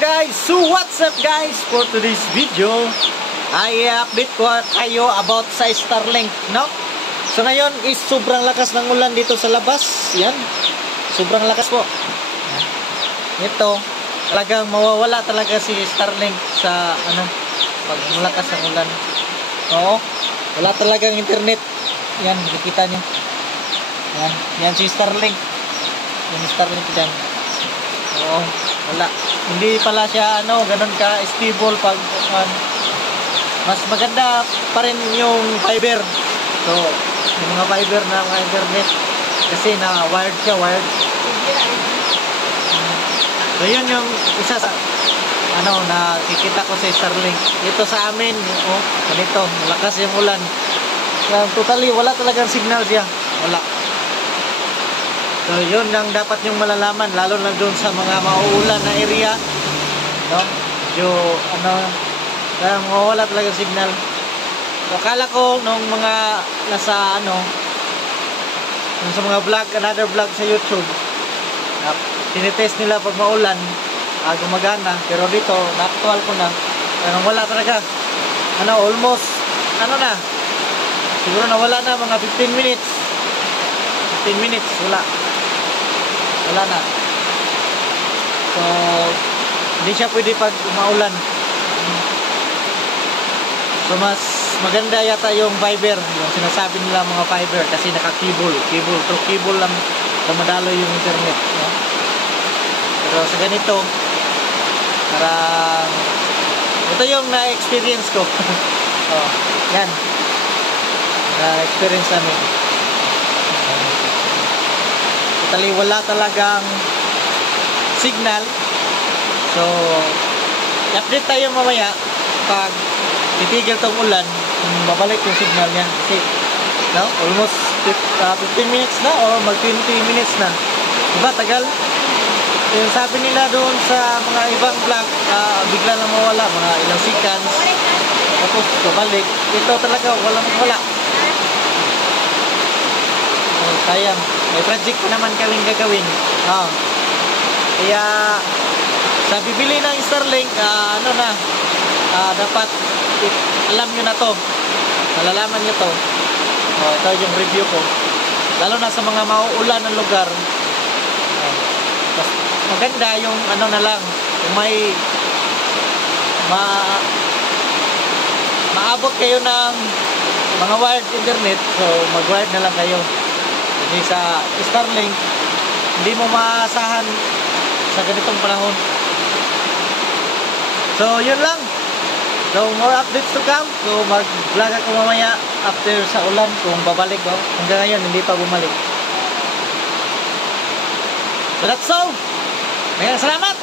Guys, so what's up guys? For today's video ay update ko kayo about sa Starlink, no? So ngayon is sobrang lakas ng ulan dito sa labas. Yan, sobrang lakas po. Ito, talagang mawawala talaga si Starlink sa pag malakas ang ulan. Oo, wala talagang internet. Yan, nakikita nyo. Yan si Starlink. Yan si Starlink dyan. Oo, wala. Hindi pala siya ganun ka stable pag mas maganda pa rin yung fiber. So, yung mga fiber na mga internet kasi na wired siya, wired. So, yun yung isa sa nakikita ko sa Starlink. Ito sa amin, ganito, malakas yung ulan. Totally, wala talagang signal siya. Wala. So, yun lang dapat yung malalaman, lalo na doon sa mga mauulan na area, no? Kaya mawala talaga signal. So, akala ko nung mga nasa nung sa mga vlog, another vlog sa YouTube, tinitest nila pag maulan, gumagana. Pero dito, na-actual ko na, wala talaga. Almost, siguro nawala na mga 15 minutes. 15 minutes, wala na. So, hindi siya pwede pag umaulan. So, mas maganda yata yung fiber, yung sinasabi nila mga fiber, kasi naka-cable. Through cable lang dumadaloy yung internet, no? Pero sa ganito, parang ito yung na-experience ko. Yan. Na-experience namin. Totally wala talagang signal. So, i-update tayo mamaya pag titigil tong ulan, babalik yung signal niya. Kasi, almost 15 minutes na or mag 20 minutes na. Diba, tagal? Yung sabi nila doon sa mga ibang vlog, bigla lang mawala, mga ilang seconds. Tapos, babalik. Ito talaga, wala. Sayang, may project pa naman kaming gagawin. Kaya sa bibili ng Starlink, dapat alam nyo na to, malalaman nyo to. Ito yung review ko, lalo na sa mga mauulan ng lugar. Maganda yung na lang, kung may maabot kayo ng mga wired internet, so mag-wired na lang kayo. Hindi sa Starlink, hindi mo maasahan sa ganitong panahon. So, yun lang. So, more updates to come. So, mag-vlog ako mamaya after sa ulan kung babalik ko. Hanggang ngayon, hindi pa bumalik. So, that's all. Maraming salamat!